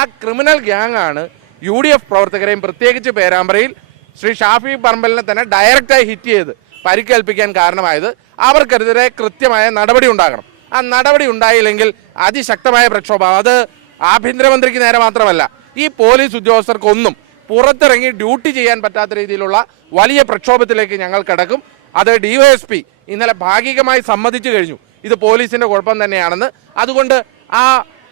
ആ criminal ഗ്യാങ്ങാണ് UDF പ്രവർത്തകരെയും പ്രത്യേകിച്ച് പേരാമ്പ്രയിൽ ശ്രീ ഷാഫി പറമ്പലിനെ തന്നെ ഡയറക്റ്റായി ഹിറ്റ് ചെയ്ത് പരിക്കേൽപ്പിക്കാൻ കാരണമായത്. അവർക്കെതിരെ കൃത്യമായ നടപടി ഉണ്ടാകണം. ആ നടപടി ഉണ്ടായില്ലെങ്കിൽ അതിശക്തമായ പ്രക്ഷോഭം, അത് ആഭ്യന്തരമന്ത്രിക്ക് നേരെ മാത്രമല്ല, ഈ പോലീസ് ഉദ്യോഗസ്ഥർക്കൊന്നും പുറത്തിറങ്ങി ഡ്യൂട്ടി ചെയ്യാൻ പറ്റാത്ത രീതിയിലുള്ള വലിയ പ്രക്ഷോഭത്തിലേക്ക് ഞങ്ങൾ കടക്കും. അത് DYSP ഇന്നലെ ഭാഗികമായി സമ്മതിച്ചു കഴിഞ്ഞു, ഇത് പോലീസിന്റെ കുഴപ്പം തന്നെയാണെന്ന്. അതുകൊണ്ട് ആ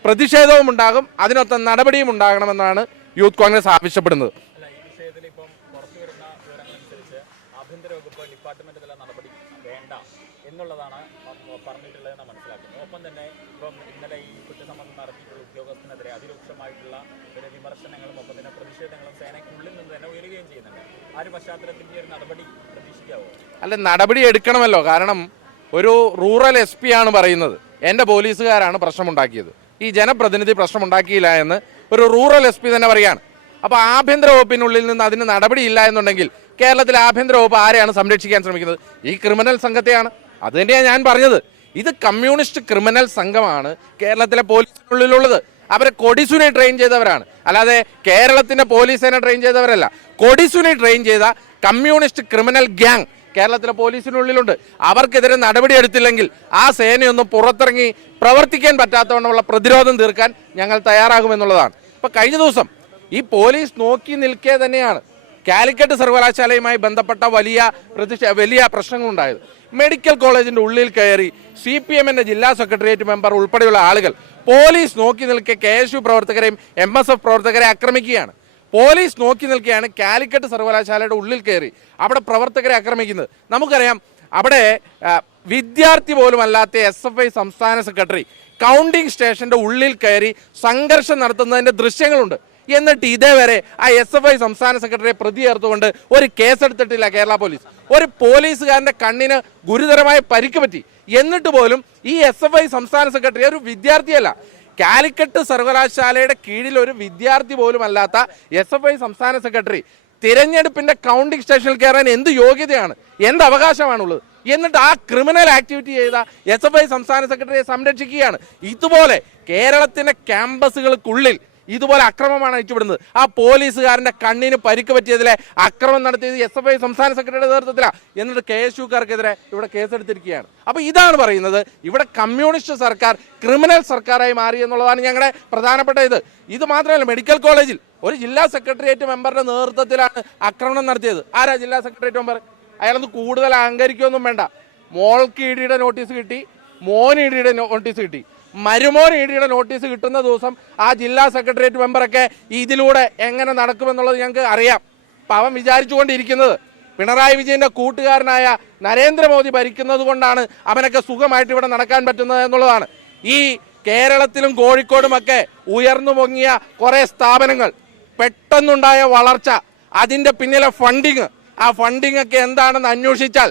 പ്രതിഷേധവും ഉണ്ടാകും, അതിനൊത്ത നടപടിയും ഉണ്ടാകണമെന്നാണ് യൂത്ത് കോൺഗ്രസ് ആവശ്യപ്പെടുന്നത്. എന്നുള്ളതാണ് പറഞ്ഞിട്ടുള്ളതെന്ന് മനസ്സിലാക്കുന്നത്. ഒപ്പം തന്നെ ഇപ്പം ഇന്നലെ ഈ കുറ്റസമ്മതം നടത്തിയിട്ടുള്ള ഉദ്യോഗസ്ഥനെതിരെ അതിരൂക്ഷമായിട്ടുള്ള വിമർശനങ്ങളും ഒപ്പം തന്നെ പ്രതിഷേധങ്ങളും സേനയ്ക്കുള്ളിൽ നിന്ന് തന്നെ ഉയരുകയും ചെയ്യുന്നുണ്ട്. ആ ഒരു പശ്ചാത്തലത്തിൽ ഈ ഒരു നടപടി പ്രതീക്ഷിക്കാവോ? അല്ല, നടപടി എടുക്കണമല്ലോ. കാരണം ഒരു റൂറൽ SP ആണ് പറയുന്നത് എൻ്റെ പോലീസുകാരാണ് പ്രശ്നമുണ്ടാക്കിയത്, ഈ ജനപ്രതിനിധി പ്രശ്നമുണ്ടാക്കിയില്ല എന്ന് ഒരു റൂറൽ SP തന്നെ പറയാണ്. അപ്പോൾ ആഭ്യന്തര വകുപ്പിനുള്ളിൽ നിന്ന് അതിന് നടപടിയില്ല എന്നുണ്ടെങ്കിൽ കേരളത്തിലെ ആഭ്യന്തര വകുപ്പ് ആരെയാണ് സംരക്ഷിക്കാൻ ശ്രമിക്കുന്നത്? ഈ ക്രിമിനൽ സംഘത്തെയാണ്. അത് തന്നെയാണ് ഞാൻ പറഞ്ഞത്. ഇത് കമ്മ്യൂണിസ്റ്റ് ക്രിമിനൽ സംഘമാണ് കേരളത്തിലെ പോലീസിനുള്ളിലുള്ളത്. അവരെ കൊടിസുനെ ട്രെയിൻ ചെയ്തവരാണ്, അല്ലാതെ കേരളത്തിന്റെ പോലീസിനെ ട്രെയിൻ ചെയ്തവരല്ല. കൊടിസുനെ ട്രെയിൻ ചെയ്ത കമ്മ്യൂണിസ്റ്റ് ക്രിമിനൽ ഗ്യാങ് കേരളത്തിലെ പോലീസിനുള്ളിലുണ്ട്. അവർക്കെതിരെ നടപടി എടുത്തില്ലെങ്കിൽ ആ സേനയൊന്നും പുറത്തിറങ്ങി പ്രവർത്തിക്കാൻ പറ്റാത്തവണ്ണമുള്ള പ്രതിരോധം തീർക്കാൻ ഞങ്ങൾ തയ്യാറാകുമെന്നുള്ളതാണ്. ഇപ്പം കഴിഞ്ഞ ദിവസം ഈ പോലീസ് നോക്കി നിൽക്കെ തന്നെയാണ് കാലിക്കറ്റ് സർവകലാശാലയുമായി ബന്ധപ്പെട്ട വലിയ പ്രശ്നങ്ങളുണ്ടായത്. മെഡിക്കൽ കോളേജിന്റെ ഉള്ളിൽ കയറി CPMന്റെ ജില്ലാ സെക്രട്ടേറിയറ്റ് മെമ്പർ ഉൾപ്പെടെയുള്ള ആളുകൾ പോലീസ് നോക്കി നിൽക്കെ KSU പ്രവർത്തകരെയും MSF പ്രവർത്തകരെ ആക്രമിക്കുകയാണ്. പോലീസ് നോക്കി നിൽക്കുകയാണ് കാലിക്കറ്റ് സർവകലാശാലയുടെ ഉള്ളിൽ കയറി അവിടെ പ്രവർത്തകരെ ആക്രമിക്കുന്നത്. നമുക്കറിയാം, അവിടെ വിദ്യാർത്ഥി പോലും അല്ലാത്ത SFI സംസ്ഥാന സെക്രട്ടറി കൗണ്ടിംഗ് സ്റ്റേഷന്റെ ഉള്ളിൽ കയറി സംഘർഷം നടത്തുന്നതിന്റെ ദൃശ്യങ്ങളുണ്ട്. എന്നിട്ട് ഇതേവരെ ആ SFI സംസ്ഥാന സെക്രട്ടറിയെ പ്രതി ചേർത്തുകൊണ്ട് ഒരു കേസെടുത്തിട്ടില്ല കേരള പോലീസ്. ഒരു പോലീസുകാരന്റെ കണ്ണിന് ഗുരുതരമായ പരിക്ക് പറ്റി, എന്നിട്ട് പോലും ഈ SFI സംസ്ഥാന സെക്രട്ടറി ഒരു വിദ്യാർത്ഥിയല്ല, കാലിക്കറ്റ് സർവകലാശാലയുടെ കീഴിൽ ഒരു വിദ്യാർത്ഥി പോലും അല്ലാത്ത SFI സംസ്ഥാന സെക്രട്ടറി തിരഞ്ഞെടുപ്പിന്റെ കൗണ്ടിംഗ് സ്റ്റേഷനിൽ കയറാൻ എന്ത് യോഗ്യതയാണ്, എന്ത് അവകാശമാണുള്ളത്? എന്നിട്ട് ആ ക്രിമിനൽ ആക്ടിവിറ്റി ചെയ്ത SFI സംസ്ഥാന സെക്രട്ടറിയെ സംരക്ഷിക്കുകയാണ്. ഇതുപോലെ കേരളത്തിന്റെ ക്യാമ്പസുകൾക്കുള്ളിൽ ഇതുപോലെ അക്രമമാണ് അയച്ചുവിടുന്നത്. ആ പോലീസുകാരന്റെ കണ്ണിന് പരിക്ക് പറ്റിയതിലെ അക്രമം നടത്തിയത് SFI സംസ്ഥാന സെക്രട്ടറിയുടെ നേതൃത്വത്തിലാണ്. എന്നിട്ട് KSUക്കാർക്കെതിരെ ഇവിടെ കേസെടുത്തിരിക്കുകയാണ്. അപ്പോൾ ഇതാണ് പറയുന്നത്, ഇവിടെ കമ്മ്യൂണിസ്റ്റ് സർക്കാർ ക്രിമിനൽ സർക്കാരായി മാറി എന്നുള്ളതാണ് ഞങ്ങളുടെ പ്രധാനപ്പെട്ട ഇത് മാത്രമല്ല, മെഡിക്കൽ കോളേജിൽ ഒരു ജില്ലാ സെക്രട്ടേറിയറ്റ് മെമ്പറുടെ നേതൃത്വത്തിലാണ് ആക്രമണം നടത്തിയത്. ആരാ ജില്ലാ സെക്രട്ടേറിയറ്റ് മെമ്പർ? അയാളൊന്ന് കൂടുതൽ അഹങ്കരിക്കൊന്നും വേണ്ട. മോൾക്ക് EDയുടെ നോട്ടീസ് കിട്ടി, മോൻ EDയുടെ നോട്ടീസ് കിട്ടി, മരുമോൻ EDയുടെ നോട്ടീസ് കിട്ടുന്ന ദിവസം ആ ജില്ലാ സെക്രട്ടേറിയറ്റ് മെമ്പറൊക്കെ ഇതിലൂടെ എങ്ങനെ നടക്കുമെന്നുള്ളത് ഞങ്ങൾക്ക് അറിയാം. അപ്പം അവൻ വിചാരിച്ചുകൊണ്ടിരിക്കുന്നത് പിണറായി വിജയന്റെ കൂട്ടുകാരനായ നരേന്ദ്രമോദി ഭരിക്കുന്നത് കൊണ്ടാണ് അവനൊക്കെ സുഖമായിട്ട് ഇവിടെ നടക്കാൻ പറ്റുന്നത് എന്നുള്ളതാണ്. ഈ കേരളത്തിലും കോഴിക്കോടുമൊക്കെ ഉയർന്നു പൊങ്ങിയ കുറേ സ്ഥാപനങ്ങൾ, പെട്ടെന്നുണ്ടായ വളർച്ച, അതിൻ്റെ പിന്നിലെ ഫണ്ടിങ്, ആ ഫണ്ടിങ് ഒക്കെ എന്താണെന്ന് അന്വേഷിച്ചാൽ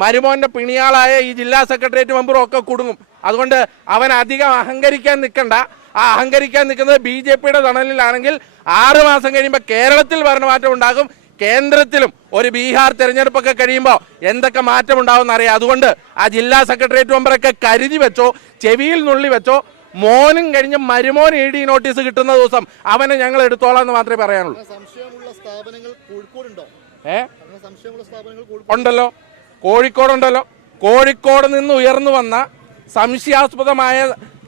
മരുമോന്റെ പിണിയാളായ ഈ ജില്ലാ സെക്രട്ടേറിയറ്റ് മെമ്പറും ഒക്കെ കുടുങ്ങും. അതുകൊണ്ട് അവൻ അധികം അഹങ്കരിക്കാൻ നിൽക്കണ്ട. ആ അഹങ്കരിക്കാൻ നിൽക്കുന്നത് BJPയുടെ തണലിലാണെങ്കിൽ 6 മാസം കഴിയുമ്പോൾ കേരളത്തിൽ ഭരണമാറ്റം ഉണ്ടാകും. കേന്ദ്രത്തിലും ഒരു ബീഹാർ തെരഞ്ഞെടുപ്പൊക്കെ കഴിയുമ്പോൾ എന്തൊക്കെ മാറ്റം ഉണ്ടാവും അറിയാം. അതുകൊണ്ട് ആ ജില്ലാ സെക്രട്ടേറിയറ്റ് മെമ്പറൊക്കെ കരുതി വെച്ചോ, ചെവിയിൽ നുള്ളി വെച്ചോ. മോനും കഴിഞ്ഞ് മരുമോൻ ED നോട്ടീസ് കിട്ടുന്ന ദിവസം അവനെ ഞങ്ങൾ എടുത്തോളാം എന്ന് മാത്രമേ പറയാനുള്ളൂ. ഉണ്ടല്ലോ, കോഴിക്കോടുണ്ടല്ലോ. കോഴിക്കോട് നിന്ന് ഉയർന്നു വന്ന സംശയാസ്പദമായ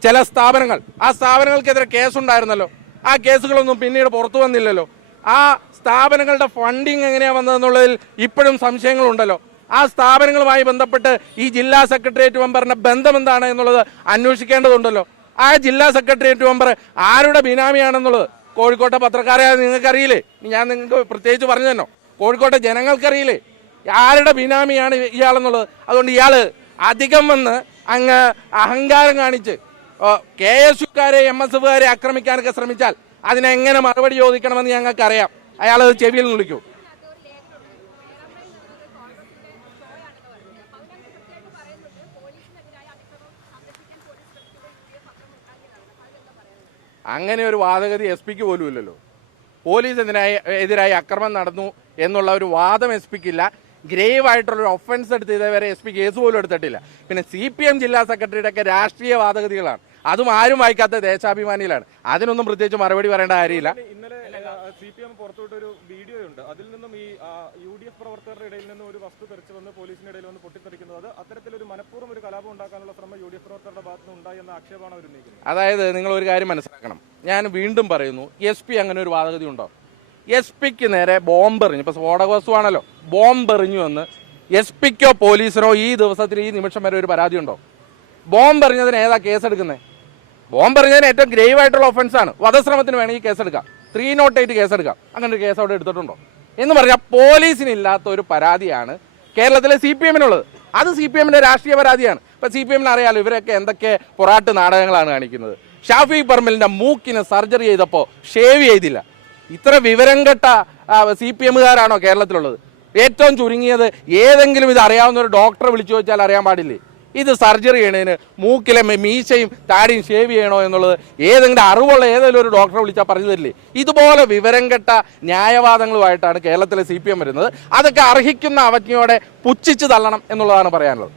ചില സ്ഥാപനങ്ങൾ, ആ സ്ഥാപനങ്ങൾക്കെതിരെ കേസുണ്ടായിരുന്നല്ലോ. ആ കേസുകളൊന്നും പിന്നീട് പുറത്തു വന്നില്ലല്ലോ. ആ സ്ഥാപനങ്ങളുടെ ഫണ്ടിങ് എങ്ങനെയാണ് വന്നതെന്നുള്ളതിൽ ഇപ്പോഴും സംശയങ്ങളുണ്ടല്ലോ. ആ സ്ഥാപനങ്ങളുമായി ബന്ധപ്പെട്ട് ഈ ജില്ലാ സെക്രട്ടേറിയറ്റ് മെമ്പറിന്റെ ബന്ധം എന്താണ് എന്നുള്ളത് അന്വേഷിക്കേണ്ടതുണ്ടല്ലോ. ആ ജില്ലാ സെക്രട്ടേറിയറ്റ് മെമ്പർ ആരുടെ ബിനാമിയാണെന്നുള്ളത് കോഴിക്കോട്ടെ പത്രക്കാരെ നിങ്ങൾക്കറിയില്ലേ? ഞാൻ നിങ്ങൾക്ക് പ്രത്യേകിച്ച് പറഞ്ഞു തന്നോ? കോഴിക്കോട്ടെ ജനങ്ങൾക്കറിയില്ലേ ആരുടെ ബിനാമിയാണ് ഇയാളെന്നുള്ളത്? അതുകൊണ്ട് ഇയാൾ അധികം വന്ന് അങ്ങ് അഹങ്കാരം കാണിച്ച് KSUക്കാരെ MSFകാരെ ആക്രമിക്കാനൊക്കെ ശ്രമിച്ചാൽ അതിനെങ്ങനെ മറുപടി ചോദിക്കണമെന്ന് ഞങ്ങൾക്കറിയാം. അയാൾ ചെവിയിൽ വിളിക്കൂ. അങ്ങനെ ഒരു വാദഗതി SP-ക്ക് പോലും ഇല്ലല്ലോ. പോലീസ് എതിരായി അക്രമം നടന്നു എന്നുള്ള ഒരു വാദം SP-ക്കില്ല. ഗ്രേവ് ആയിട്ടുള്ളൊരു ഒഫൻസ് എടുത്ത് ഇതേവരെ SP കേസ് പോലും എടുത്തിട്ടില്ല. പിന്നെ CPM ജില്ലാ സെക്രട്ടറിയുടെ ഒക്കെ രാഷ്ട്രീയ വാദഗതികളാണ്. അതും ആരും വായിക്കാത്ത ദേശാഭിമാനിയിലാണ്. അതിനൊന്നും പ്രത്യേകിച്ച് മറുപടി പറയേണ്ട കാര്യമില്ല. ഇന്നലെ CPM പുറത്തുവിട്ടൊരു വീഡിയോ ഉണ്ട്. അതിൽ നിന്നും ഈ UDF പ്രവർത്തകരുടെ ഇടയിൽ നിന്നും ഒരു വസ്തു തെറിച്ച് വന്ന് പോലീസിന്റെ ഇടയിൽ വന്ന് പൊട്ടിത്തെറിക്കുന്നത്, അത് അത്തരത്തിലൊരു മനഃപൂർവ്വം ഒരു കലാപം ഉണ്ടാക്കാനുള്ള ശ്രമം UDF പ്രവർത്തകരുടെ ഭാഗത്ത് നിന്ന് ഉണ്ടായി എന്ന ആക്ഷേപമാണ് അവർ ഉന്നയിക്കുന്നത്. അതായത് നിങ്ങൾ ഒരു കാര്യം മനസ്സിലാക്കണം, ഞാൻ വീണ്ടും പറയുന്നു, SP അങ്ങനെ ഒരു വാദഗതി ഉണ്ടോ? SP-ക്ക് നേരെ ബോംബെറിഞ്ഞു, ഇപ്പോൾ സ്ഫോടക വസ്തുവാണല്ലോ, ബോംബെറിഞ്ഞു എന്ന് SP-ക്കോ പോലീസിനോ ഈ ദിവസത്തിൽ ഈ നിമിഷം വരെ ഒരു പരാതി ഉണ്ടോ? ബോംബെറിഞ്ഞതിന് ഏതാ കേസെടുക്കുന്നത്? ബോംബെറിഞ്ഞതിന് ഏറ്റവും ഗ്രേവ് ആയിട്ടുള്ള ഒഫൻസാണ്. വധശ്രമത്തിന് വേണമെങ്കിൽ കേസെടുക്കാം, 308 കേസെടുക്കാം. അങ്ങനെ ഒരു കേസ് അവിടെ എടുത്തിട്ടുണ്ടോ എന്ന് പറഞ്ഞാൽ പോലീസിനില്ലാത്ത ഒരു പരാതിയാണ് കേരളത്തിലെ CPM-നുള്ളത്. അത് CPM-ന്റെ രാഷ്ട്രീയ പരാതിയാണ്. ഇപ്പം CPM-ന് അറിയാലോ ഇവരൊക്കെ എന്തൊക്കെ പൊറാട്ട് നാടകങ്ങളാണ് കാണിക്കുന്നത്. ഷാഫി പറമ്പിലിൻ്റെ മൂക്കിന് സർജറി ചെയ്തപ്പോൾ ഷേവ് ചെയ്തില്ല. ഇത്ര വിവരം കെട്ട CPM-കാരാണോ കേരളത്തിലുള്ളത്? ഏറ്റവും ചുരുങ്ങിയത് ഏതെങ്കിലും ഇത് അറിയാവുന്ന ഒരു ഡോക്ടറെ വിളിച്ചു ചോദിച്ചാൽ അറിയാൻ പാടില്ലേ ഇത് സർജറി ചെയ്യണതിന് മൂക്കിലെ മീശയും താടിയും ഷേവ് ചെയ്യണോ എന്നുള്ളത്? ഏതെങ്കിലും അറിവുള്ള ഏതെങ്കിലും ഒരു ഡോക്ടറെ വിളിച്ചാൽ പറഞ്ഞു തരില്ലേ? ഇതുപോലെ വിവരം കെട്ട ന്യായവാദങ്ങളുമായിട്ടാണ് കേരളത്തിലെ CPM വരുന്നത്. അതൊക്കെ അർഹിക്കുന്ന അവജ്ഞയോടെ പുച്ഛിച്ച് തള്ളണം എന്നുള്ളതാണ് പറയാനുള്ളത്.